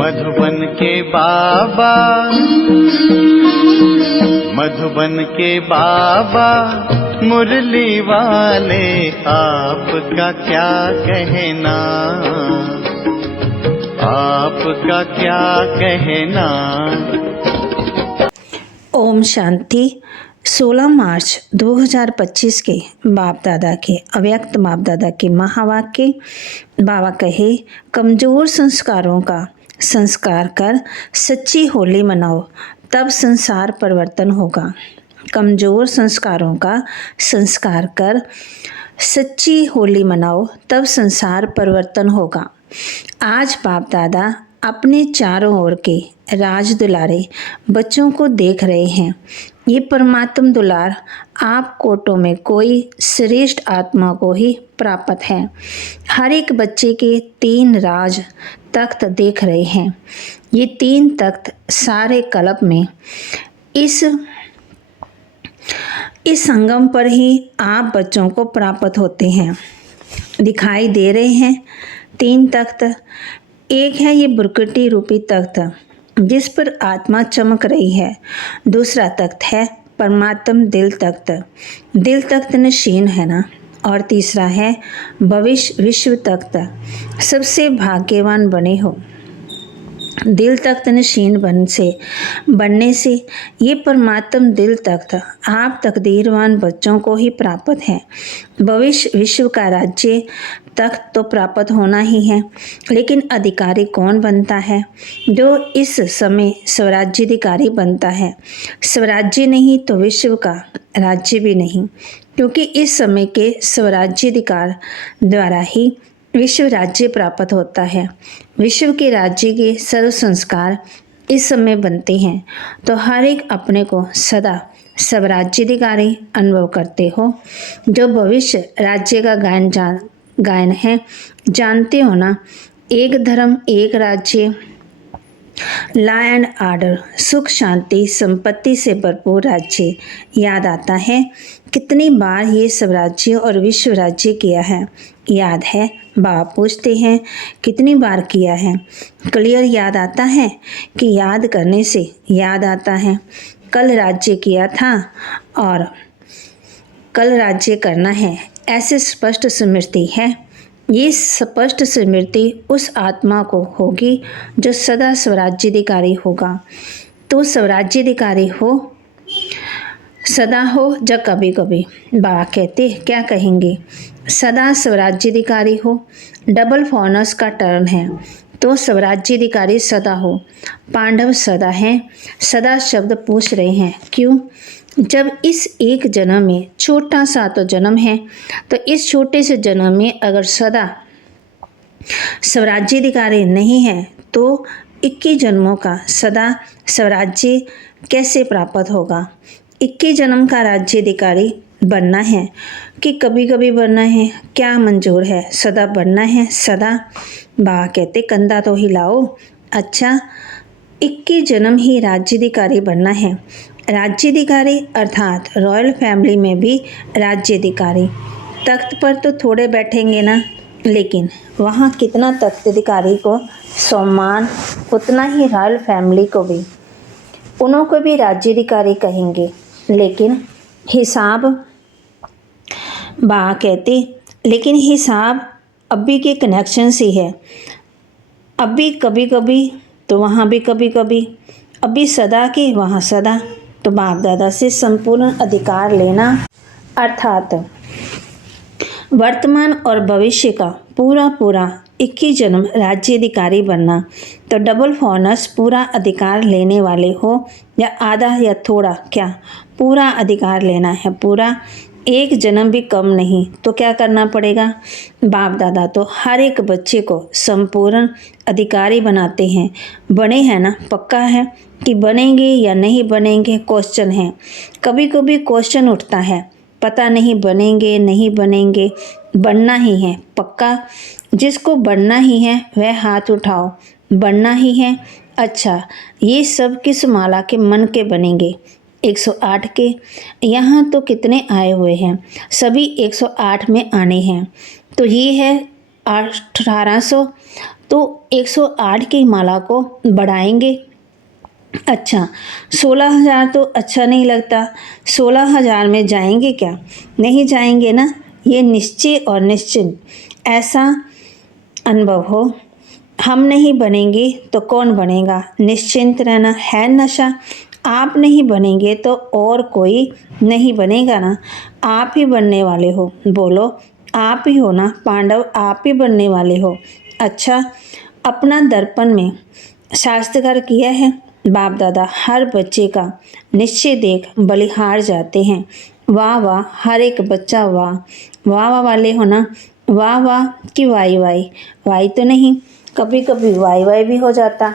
मधुबन के बाबा, मधुबन के बाबा मुरली वाले, आपका क्या कहना, आपका क्या कहना। ओम शांति। 16 मार्च 2025 के बाप दादा के अव्यक्त बाप दादा के महावाक्य। बाबा कहे, कमज़ोर संस्कारों का संस्कार कर सच्ची होली मनाओ, तब संसार परिवर्तन होगा। कमज़ोर संस्कारों का संस्कार कर सच्ची होली मनाओ, तब संसार परिवर्तन होगा। आज बाप दादा अपने चारों ओर के राज दुलारे बच्चों को देख रहे हैं। ये परमात्म दुलार आप कोटों में कोई श्रेष्ठ आत्मा को ही प्राप्त है। हर एक बच्चे के 3 राज तख्त देख रहे हैं। ये 3 तख्त सारे कल्प में इस संगम पर ही आप बच्चों को प्राप्त होते हैं। दिखाई दे रहे हैं 3 तख्त। एक है ये बुरकटी रूपी तख्त, जिस पर आत्मा चमक रही है। दूसरा तख्त है परमात्म दिल तख्त, दिल तख्त नशीन है ना। और तीसरा है भविष्य विश्व तख्त, सबसे भाग्यवान बने हो। दिल तख्त नशीन बनने से ये परमात्म दिल तख्त आप तकदीरवान बच्चों को ही प्राप्त है। भविष्य विश्व का राज्य तख्त तो प्राप्त होना ही है, लेकिन अधिकारी कौन बनता है? जो इस समय स्वराज्याधिकारी बनता है। स्वराज्य नहीं तो विश्व का राज्य भी नहीं, क्योंकि इस समय के स्वराज्याधिकार द्वारा ही विश्व राज्य प्राप्त होता है। विश्व के राज्य के सर्व संस्कार इस समय बनते हैं, तो हर एक अपने को सदा स्वराज्याधिकारी अनुभव करते हो। जो भविष्य राज्य का गायन है, जानते हो ना, एक धर्म एक राज्य, लॉ एंड ऑर्डर, सुख शांति संपत्ति से भरपूर राज्य याद आता है। कितनी बार ये स्वराज्य और विश्व राज्य किया है याद है? बाबा पूछते हैं कितनी बार किया है? क्लियर याद आता है कि याद करने से याद आता है कल राज्य किया था और कल राज्य करना है, ऐसे स्पष्ट स्मृति है। ये स्पष्ट स्मृति उस आत्मा को होगी जो सदा स्वराज्याधिकारी होगा। तो स्वराज्याधिकारी हो, सदा हो या कभी कभी। बाबा कहते क्या कहेंगे? सदा स्वराज्याधिकारी हो। डबल फॉनस का टर्न है, तो स्वराज्याधिकारी सदा हो। पांडव सदा हैं। सदा शब्द पूछ रहे हैं क्यों? जब इस एक जन्म में, छोटा सा तो जन्म है, तो इस छोटे से जन्म में अगर सदा स्वराज्याधिकारी नहीं है, तो 21 जन्मों का सदा स्वराज्य कैसे प्राप्त होगा? 21 जन्म का राज्याधिकारी बनना है कि कभी कभी बनना है? क्या मंजूर है? सदा बनना है, सदा। बाबा कहते कंधा तो हिलाओ। अच्छा, 21 जन्म ही राज्याधिकारी बनना है। राज्याधिकारी अर्थात रॉयल फैमिली में भी राज्याधिकारी। तख्त पर तो थोड़े बैठेंगे ना, लेकिन वहाँ कितना तख्ताधिकारी को सम्मान, उतना ही रॉयल फैमिली को भी, उन्हों को भी राज्याधिकारी कहेंगे। लेकिन हिसाब, बाबा कहते, लेकिन हिसाब अभी के कनेक्शन से है। अभी कभी कभी तो वहाँ भी कभी कभी, अभी सदा के वहाँ सदा। तो बाप दादा से संपूर्ण अधिकार लेना अर्थात वर्तमान और भविष्य का पूरा 21 जन्म राज्याधिकारी बनना। तो डबल फॉनस पूरा अधिकार लेने वाले हो या आधा या थोड़ा, क्या पूरा अधिकार लेना है? पूरा, एक जन्म भी कम नहीं। तो क्या करना पड़ेगा? बाप दादा तो हर एक बच्चे को संपूर्ण अधिकारी बनाते हैं। बने हैं ना? पक्का है कि बनेंगे या नहीं बनेंगे? क्वेश्चन है। कभी कभी क्वेश्चन उठता है, पता नहीं बनेंगे नहीं बनेंगे। बनना ही है पक्का। जिसको बनना ही है वह हाथ उठाओ। बनना ही है। अच्छा, ये सब किस माला के मन के बनेंगे? 108 के। यहाँ तो कितने आए हुए हैं? सभी 108 में आने हैं। तो ये है 1800, तो 108 की माला को बढ़ाएंगे। अच्छा, 16,000 तो अच्छा नहीं लगता, 16,000 में जाएंगे क्या? नहीं जाएंगे ना। ये निश्चय और निश्चिंत ऐसा अनुभव हो। हम नहीं बनेंगे तो कौन बनेगा? निश्चिंत रहना है नशा। आप नहीं बनेंगे तो और कोई नहीं बनेगा ना। आप ही बनने वाले हो। बोलो, आप ही हो ना पांडव, आप ही बनने वाले हो। अच्छा, अपना दर्पण में शास्त्रकार किया है। बाप दादा हर बच्चे का निश्चय देख बलिहार जाते हैं। वाह वाह, हर एक बच्चा वाह वाह वाह वाले हो ना। वाह वाह कि वाई वाई, वाई तो नहीं, कभी कभी वाई वाई भी हो जाता।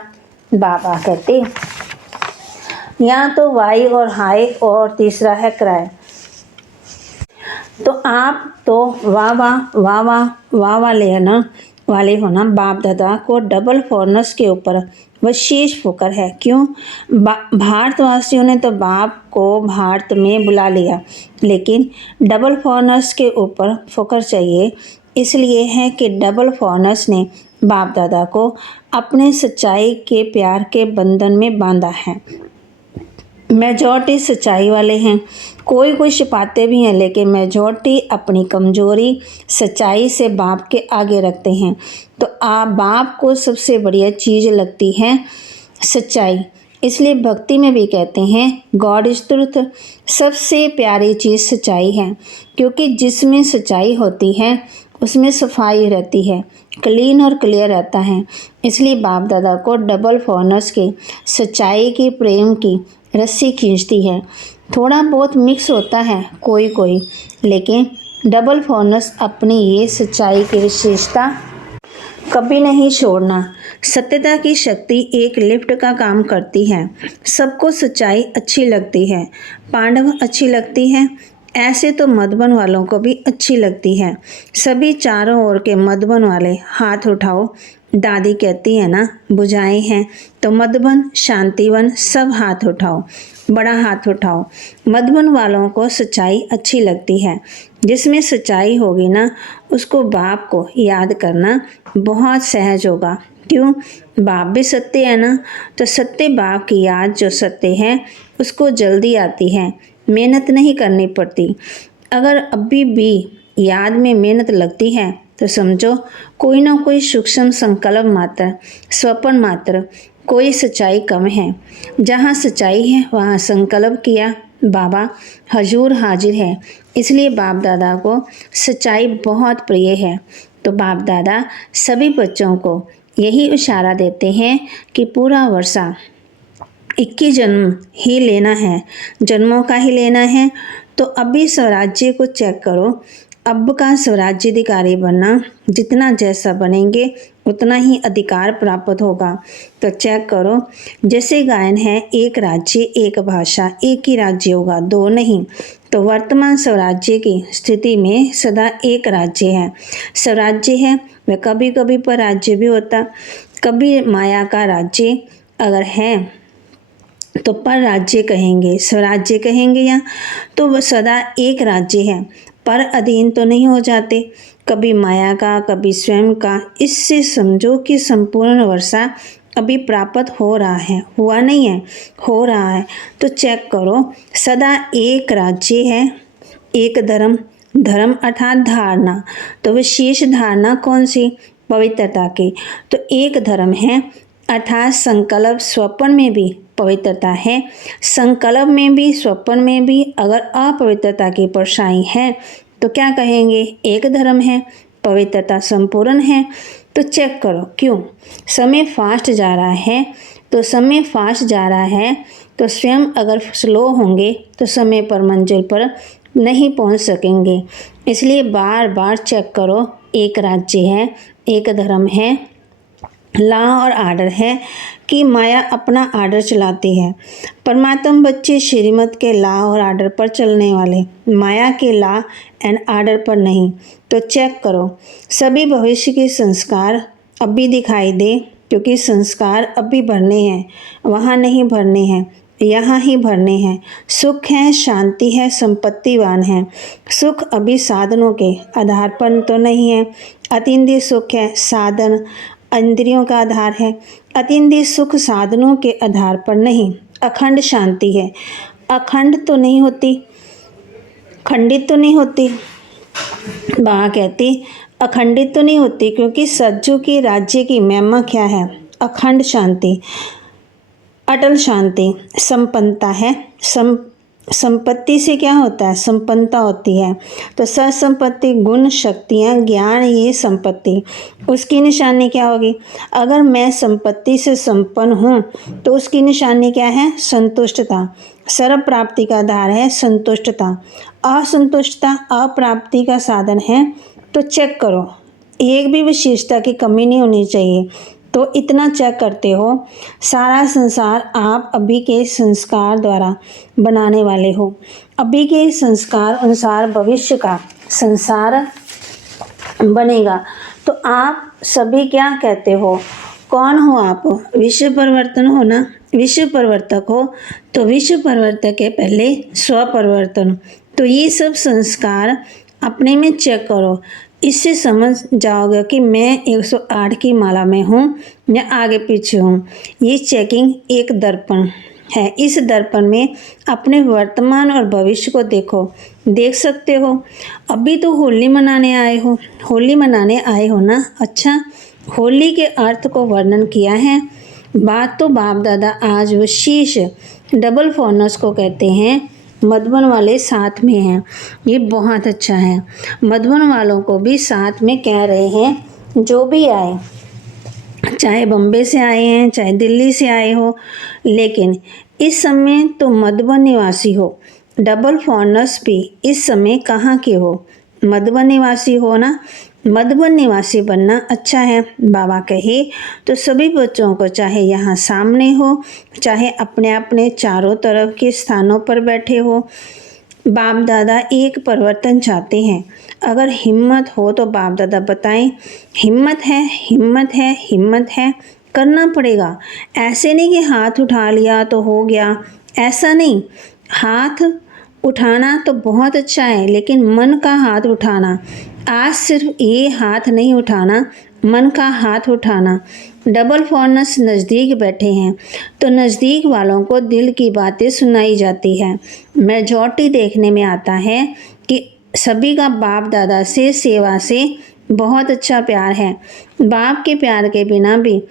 बाबा कहते यहाँ तो वाई और हाय और तीसरा है क्राय। तो आप तो वाह वाह वाह वाह वाह वाले हो ना। बाप दादा को डबल फॉरनर्स के ऊपर विशेष फ़िक्र है। क्यों? भारतवासियों ने तो बाप को भारत में बुला लिया, लेकिन डबल फॉरनर्स के ऊपर फ़िक्र चाहिए। इसलिए है कि डबल फॉरनर्स ने बाप दादा को अपने सच्चाई के प्यार के बंधन में बांधा है। मेजॉरिटी सच्चाई वाले हैं, कोई कोई छिपाते भी हैं, लेकिन मेजॉरिटी अपनी कमजोरी सच्चाई से बाप के आगे रखते हैं। तो आप बाप को सबसे बढ़िया चीज़ लगती है सच्चाई। इसलिए भक्ति में भी कहते हैं गॉड इज ट्रुथ, सबसे प्यारी चीज़ सच्चाई है, क्योंकि जिसमें सच्चाई होती है उसमें सफाई रहती है, क्लीन और क्लियर रहता है। इसलिए बाप दादा को डबल फॉरनर्स के सच्चाई की प्रेम की रस्सी खींचती है। थोड़ा बहुत मिक्स होता है कोई कोई, लेकिन डबल फॉरनर्स अपनी ये सच्चाई की विशेषता कभी नहीं छोड़ना। सत्यता की शक्ति एक लिफ्ट का काम करती है। सबको सच्चाई अच्छी लगती है, पांडव अच्छी लगती है, ऐसे तो मधुबन वालों को भी अच्छी लगती है। सभी चारों ओर के मधुबन वाले हाथ उठाओ। दादी कहती है ना, बुझाएं हैं तो मधुबन, शांतिवन सब हाथ उठाओ, बड़ा हाथ उठाओ। मधुबन वालों को सच्चाई अच्छी लगती है। जिसमें सच्चाई होगी ना, उसको बाप को याद करना बहुत सहज होगा। क्यों? बाप भी सत्य है ना, तो सत्य बाप की याद जो सत्य है उसको जल्दी आती है, मेहनत नहीं करनी पड़ती। अगर अभी भी याद में मेहनत लगती है तो समझो कोई ना कोई सूक्ष्म संकल्प मात्र, स्वप्न मात्र, कोई सच्चाई कम है। जहाँ सच्चाई है वहाँ संकल्प किया, बाबा हजूर हाजिर है। इसलिए बाप दादा को सच्चाई बहुत प्रिय है। तो बाप दादा सभी बच्चों को यही इशारा देते हैं कि पूरा वर्षा 21 जन्म ही लेना है, जन्मों का ही लेना है। तो अभी स्वराज्य को चेक करो। अब का स्वराज्याधिकारी बनना, जितना जैसा बनेंगे उतना ही अधिकार प्राप्त होगा। तो चेक करो, जैसे गायन है एक राज्य एक भाषा, एक ही राज्य होगा, दो नहीं। तो वर्तमान स्वराज्य की स्थिति में सदा एक राज्य है। स्वराज्य है वह कभी कभी पर राज्य भी होता, कभी माया का राज्य अगर है तो पर राज्य कहेंगे, स्वराज्य कहेंगे या तो वह सदा एक राज्य है, पर अधीन तो नहीं हो जाते, कभी माया का कभी स्वयं का। इससे समझो कि संपूर्ण वर्षा अभी प्राप्त हो रहा है, हुआ नहीं है, हो रहा है। तो चेक करो, सदा एक राज्य है, एक धर्म, धर्म अर्थात धारणा। तो विशेष धारणा कौन सी? पवित्रता की। तो एक धर्म है अर्थात संकल्प, स्वप्न में भी पवित्रता है, संकल्प में भी स्वप्न में भी अगर अपवित्रता की परछाई है तो क्या कहेंगे? एक धर्म है, पवित्रता संपूर्ण है। तो चेक करो, क्यों समय फास्ट जा रहा है, तो समय फास्ट जा रहा है तो स्वयं अगर स्लो होंगे तो समय पर मंजिल पर नहीं पहुंच सकेंगे। इसलिए बार बार चेक करो, एक राज्य है, एक धर्म है, लॉ और आर्डर है कि माया अपना आर्डर चलाती है। परमात्मा बच्चे श्रीमत के लॉ और आर्डर पर चलने वाले, माया के लॉ एंड आर्डर पर नहीं। तो चेक करो, सभी भविष्य के संस्कार अभी दिखाई दे, क्योंकि संस्कार अभी भरने हैं, वहाँ नहीं भरने हैं, यहाँ ही भरने हैं। सुख है, शांति है, संपत्तिवान है। सुख अभी साधनों के आधार पर तो नहीं है, अतीन्द्रिय सुख है, साधन इंद्रियों का आधार है। अतीन्द्रिय सुख साधनों के आधार पर नहीं, अखंड शांति है। अखंड तो नहीं होती, खंडित तो नहीं होती। बाबा कहती अखंडित तो नहीं होती, क्योंकि सज्जू के राज्य की महिमा क्या है? अखंड शांति, अटल शांति। संपन्नता है। संपत्ति से क्या होता है? संपन्नता होती है। तो सत्संपत्ति, गुण, शक्तियाँ, ज्ञान, ये संपत्ति। उसकी निशानी क्या होगी? अगर मैं संपत्ति से संपन्न हूँ तो उसकी निशानी क्या है? संतुष्टता। सर्व प्राप्ति का आधार है संतुष्टता। असंतुष्टता अप्राप्ति का साधन है। तो चेक करो, एक भी विशेषता की कमी नहीं होनी चाहिए। तो इतना चेक करते हो, सारा संसार आप अभी के संस्कार द्वारा बनाने वाले हो। अभी के संस्कार अनुसार भविष्य का संसार बनेगा। तो आप सभी क्या कहते हो? कौन हो आप? विश्व परिवर्तन हो ना। विश्व परिवर्तक हो तो विश्व परिवर्तक के पहले स्व परिवर्तन। तो ये सब संस्कार अपने में चेक करो, इससे समझ जाओगे कि मैं 108 की माला में हूँ या आगे पीछे हूँ। ये चेकिंग एक दर्पण है। इस दर्पण में अपने वर्तमान और भविष्य को देखो, देख सकते हो। अभी तो होली मनाने आए हो, होली मनाने आए हो ना। अच्छा, होली के अर्थ को वर्णन किया है। बात तो बाप दादा आज विशेष डबल फॉर्नस को कहते हैं। मधुबन वाले साथ में हैं, ये बहुत अच्छा है। मधुबन वालों को भी साथ में कह रहे हैं, जो भी आए, चाहे बम्बे से आए हैं, चाहे दिल्ली से आए हो, लेकिन इस समय तो मधुबन निवासी हो। डबल फॉर्नस भी इस समय कहाँ के हो? मधुबन निवासी हो ना। मधुबन निवासी बनना अच्छा है। बाबा कहे तो सभी बच्चों को, चाहे यहाँ सामने हो, चाहे अपने अपने चारों तरफ के स्थानों पर बैठे हो, बाप दादा एक परिवर्तन चाहते हैं। अगर हिम्मत हो तो बाप दादा बताएं, हिम्मत है, हिम्मत है, हिम्मत है, करना पड़ेगा। ऐसे नहीं कि हाथ उठा लिया तो हो गया, ऐसा नहीं। हाथ उठाना तो बहुत अच्छा है, लेकिन मन का हाथ उठाना। आज सिर्फ ये हाथ नहीं उठाना, मन का हाथ उठाना। डबल फॉर्नस नज़दीक बैठे हैं तो नज़दीक वालों को दिल की बातें सुनाई जाती है। मेजॉरिटी देखने में आता है कि सभी का बाप दादा से, सेवा से बहुत अच्छा प्यार है। बाप के प्यार के बिना भी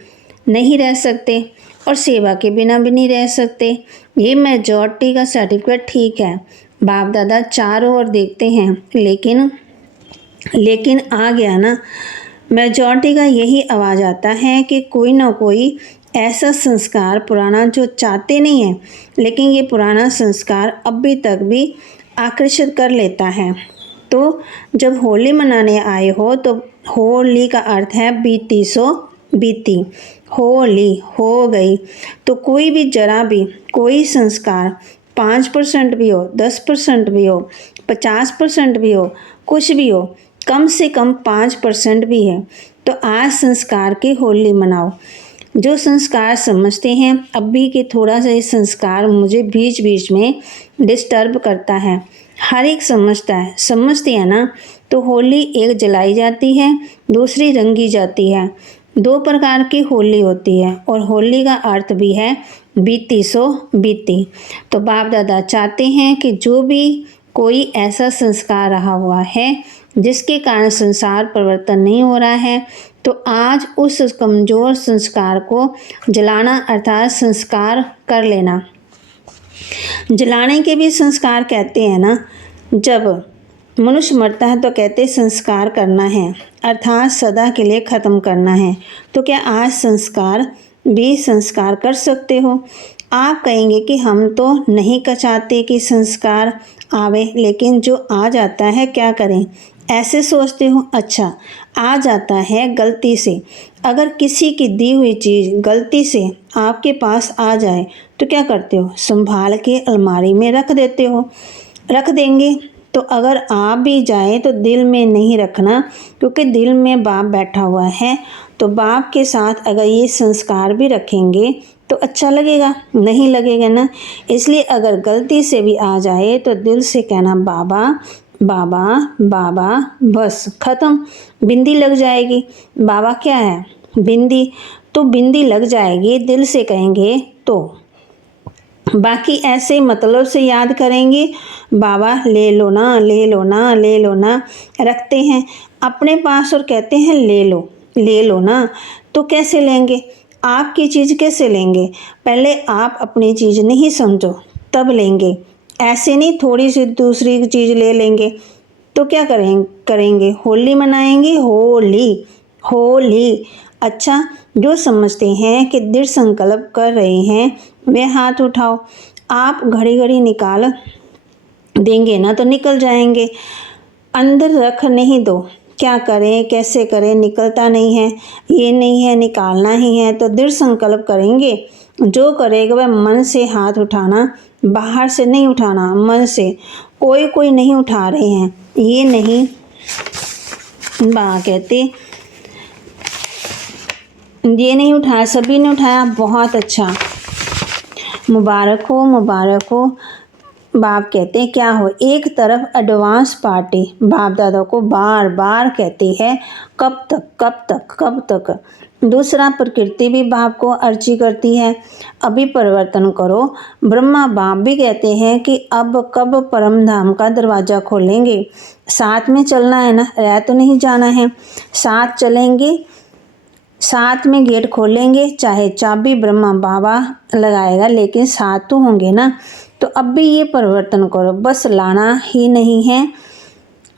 नहीं रह सकते और सेवा के बिना भी नहीं रह सकते। ये मेजॉरिटी का सर्टिफिकेट ठीक है। बाप दादा चारों ओर देखते हैं, लेकिन आ गया ना, मेजॉरिटी का यही आवाज़ आता है कि कोई ना कोई ऐसा संस्कार पुराना जो चाहते नहीं है, लेकिन ये पुराना संस्कार अभी तक भी आकर्षित कर लेता है। तो जब होली मनाने आए हो तो होली का अर्थ है बीती सो बीती, होली हो गई। तो कोई भी जरा भी कोई संस्कार 5% भी हो, 10% भी हो, 50% भी हो, कुछ भी हो, कम से कम 5% भी है, तो आज संस्कार की होली मनाओ। जो संस्कार समझते हैं अभी के थोड़ा सा ये संस्कार मुझे बीच बीच में डिस्टर्ब करता है। हर एक समझता है, समझते हैं ना। तो होली एक जलाई जाती है, दूसरी रंगी जाती है। 2 प्रकार की होली होती है और होली का अर्थ भी है बीती सो बीती। तो बाप दादा चाहते हैं कि जो भी कोई ऐसा संस्कार रहा हुआ है जिसके कारण संसार परिवर्तन नहीं हो रहा है, तो आज उस कमज़ोर संस्कार को जलाना अर्थात संस्कार कर लेना। जलाने के भी संस्कार कहते हैं ना। जब मनुष्य मरता है तो कहते संस्कार करना है, अर्थात सदा के लिए ख़त्म करना है। तो क्या आज संस्कार कर सकते हो? आप कहेंगे कि हम तो नहीं चाहते कि संस्कार आवे, लेकिन जो आ जाता है क्या करें? ऐसे सोचते हो, अच्छा आ जाता है गलती से। अगर किसी की दी हुई चीज़ गलती से आपके पास आ जाए तो क्या करते हो? संभाल के अलमारी में रख देते हो, रख देंगे। तो अगर आप भी जाए तो दिल में नहीं रखना, क्योंकि दिल में बाप बैठा हुआ है। तो बाप के साथ अगर ये संस्कार भी रखेंगे तो अच्छा लगेगा? नहीं लगेगा ना। इसलिए अगर गलती से भी आ जाए तो दिल से कहना बाबा बाबा बाबा, बस ख़त्म, बिंदी लग जाएगी। बाबा क्या है? बिंदी तो बिंदी लग जाएगी, दिल से कहेंगे तो। बाकी ऐसे मतलब से याद करेंगे, बाबा ले लो ना, ले लो ना, ले लो ना, रखते हैं अपने पास और कहते हैं ले लो ना। तो कैसे लेंगे? आपकी चीज़ कैसे लेंगे? पहले आप अपनी चीज़ नहीं समझो तब लेंगे, ऐसे नहीं थोड़ी सी दूसरी चीज़ ले लेंगे। तो क्या करेंगे? होली मनाएंगे, होली होली। अच्छा, जो समझते हैं कि दृढ़ संकल्प कर रहे हैं वे हाथ उठाओ। आप घड़ी घड़ी निकाल देंगे ना तो निकल जाएंगे, अंदर रख नहीं दो। क्या करें, कैसे करें, निकलता नहीं है, ये नहीं है, निकालना ही है। तो दृढ़ संकल्प करेंगे, जो करेगा वह मन से हाथ उठाना, बाहर से नहीं उठाना, मन से। कोई नहीं उठा रहे हैं, ये नहीं बा कहते, ये नहीं उठाया, सभी ने उठाया, बहुत अच्छा, मुबारक हो, मुबारक हो। बाप कहते हैं क्या हो? एक तरफ एडवांस पार्टी, बाप दादा को बार बार कहती है कब तक कब तक कब तक। दूसरा, प्रकृति भी बाप को अर्जी करती है अभी परिवर्तन करो। ब्रह्मा बाप भी कहते हैं कि अब कब परम धाम का दरवाज़ा खोलेंगे। साथ में चलना है ना, रह तो नहीं जाना है, साथ चलेंगे, साथ में गेट खोलेंगे। चाहे चाबी ब्रह्मा बाबा लगाएगा, लेकिन साथ तो होंगे ना। तो अब भी ये परिवर्तन करो, बस लाना ही नहीं है,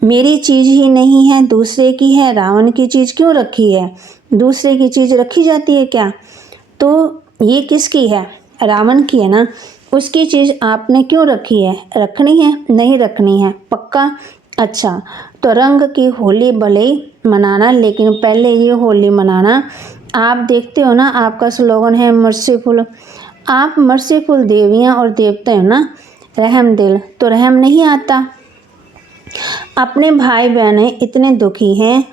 मेरी चीज़ ही नहीं है, दूसरे की है। रावण की चीज़ क्यों रखी है? दूसरे की चीज़ रखी जाती है क्या? तो ये किसकी है? रावण की है ना। उसकी चीज़ आपने क्यों रखी है? रखनी है? नहीं रखनी है, पक्का? अच्छा, तो रंग की होली भले ही मनाना, लेकिन पहले ये होली मनाना। आप देखते हो ना, आपका स्लोगन है मर्सीफुल। आप मर्सीफुल देवियाँ और देवते हो ना, रहम दिल। तो रहम नहीं आता? अपने भाई बहनें इतने दुखी हैं,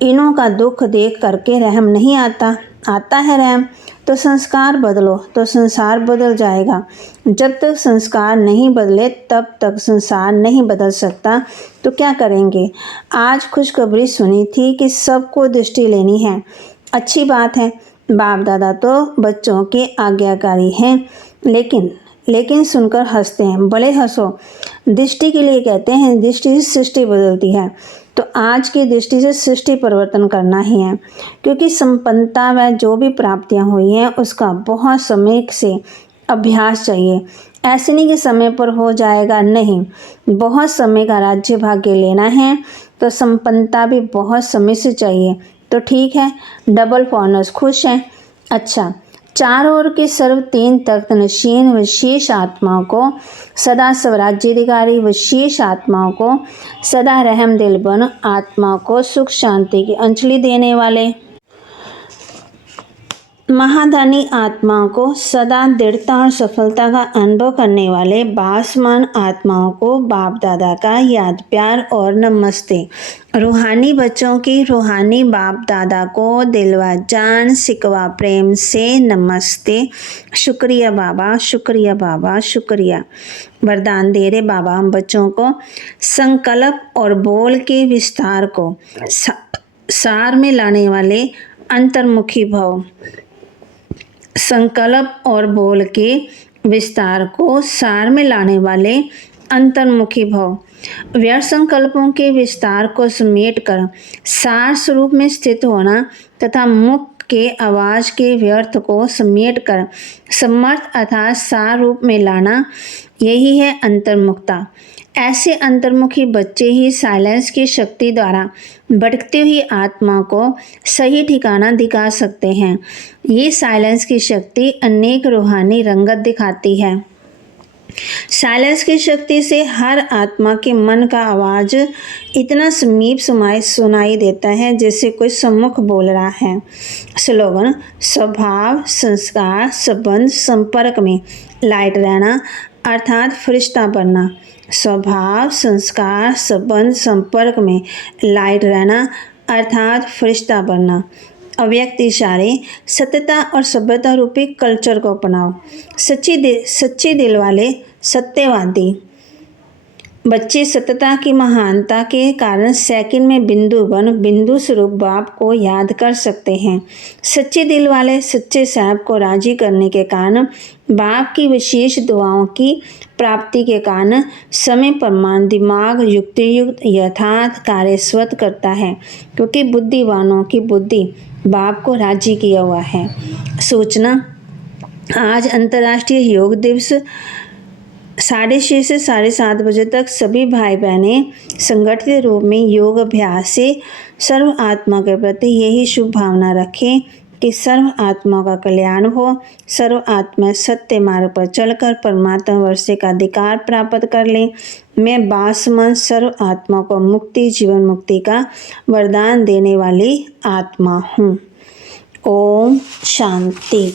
इन्हों का दुख देख करके रहम नहीं आता? आता है रहम। तो संस्कार बदलो तो संसार बदल जाएगा। जब तक संस्कार नहीं बदले तब तक संसार नहीं बदल सकता। तो क्या करेंगे? आज खुशखबरी सुनी थी कि सबको दृष्टि लेनी है, अच्छी बात है। बाप दादा तो बच्चों के आज्ञाकारी हैं, लेकिन सुनकर हंसते हैं। भले हंसो, दृष्टि के लिए कहते हैं, दृष्टि से सृष्टि बदलती है। तो आज की दृष्टि से सृष्टि परिवर्तन करना ही है, क्योंकि संपन्नता व जो भी प्राप्तियां हुई हैं उसका बहुत समय से अभ्यास चाहिए। ऐसे नहीं कि समय पर हो जाएगा, नहीं, बहुत समय का राज्य भाग्य लेना है तो संपन्नता भी बहुत समय से चाहिए। तो ठीक है, डबल फॉर्नर्स खुश हैं। अच्छा, चारों ओर के सर्व तीन तख्त नशीन व शेष आत्माओं को सदा स्वराज्याधिकारी व शेष आत्माओं को सदा रहम दिल बन आत्मा को सुख शांति की अंजलि देने वाले, महादानी आत्माओं को सदा दृढ़ता और सफलता का अनुभव करने वाले बासमान आत्माओं को बाप दादा का याद प्यार और नमस्ते। रूहानी बच्चों की रूहानी बाप दादा को दिलवा जान सिकवा प्रेम से नमस्ते। शुक्रिया बाबा, शुक्रिया बाबा, शुक्रिया। वरदान दे रहे बाबा हम बच्चों को, संकल्प और बोल के विस्तार को सार में लाने वाले अंतर्मुखी भव। संकल्प और बोल के विस्तार को सार में लाने वाले अंतर्मुखी भव। व्यर्थ संकल्पों के विस्तार को समेट कर सार स्वरूप में स्थित होना तथा मुक्त के आवाज के व्यर्थ को समेट कर समर्थ अर्थात सार रूप में लाना, यही है अंतर्मुखता। ऐसे अंतर्मुखी बच्चे ही साइलेंस की शक्ति द्वारा भटकती हुई आत्मा को सही ठिकाना दिखा सकते हैं। ये साइलेंस की शक्ति अनेक रूहानी रंगत दिखाती है। साइलेंस की शक्ति से हर आत्मा के मन का आवाज इतना समीप सुनाई देता है जैसे कोई सम्मुख बोल रहा है। स्लोगन: स्वभाव, संस्कार, संबंध, संपर्क में लाइट रहना अर्थात फरिश्ता बनना। स्वभाव, संस्कार, संबंध, संपर्क में लाइट रहना अर्थात फरिश्ता बनना। अव्यक्त इशारे, सत्यता और सभ्यता रूपी कल्चर को अपनाओ। सच्चे दिल वाले सत्यवादी बच्चे सतता की महानता के कारण सेकंड में बिंदु बन बिंदु स्वरूप बाप को याद कर सकते हैं। सच्चे दिल वाले सच्चे साहब को राजी करने के कारण बाप की विशेष दुआओं की प्राप्ति के कारण समय प्रमाण दिमाग युक्तियुक्त यथार्थ कार्य स्वतः करता है, क्योंकि बुद्धिवानों की बुद्धि बाप को राजी किया हुआ है। सूचना, आज अंतर्राष्ट्रीय योग दिवस 6:30 से 7:30 बजे तक सभी भाई बहनें संगठित रूप में योग अभ्यास से सर्व आत्मा के प्रति यही शुभ भावना रखें कि सर्व आत्मा का कल्याण हो, सर्व आत्मा सत्य मार्ग पर चलकर परमात्मा वर्षे का अधिकार प्राप्त कर लें। मैं बासमन सर्व आत्मा को मुक्ति जीवन मुक्ति का वरदान देने वाली आत्मा हूँ। ओम शांति।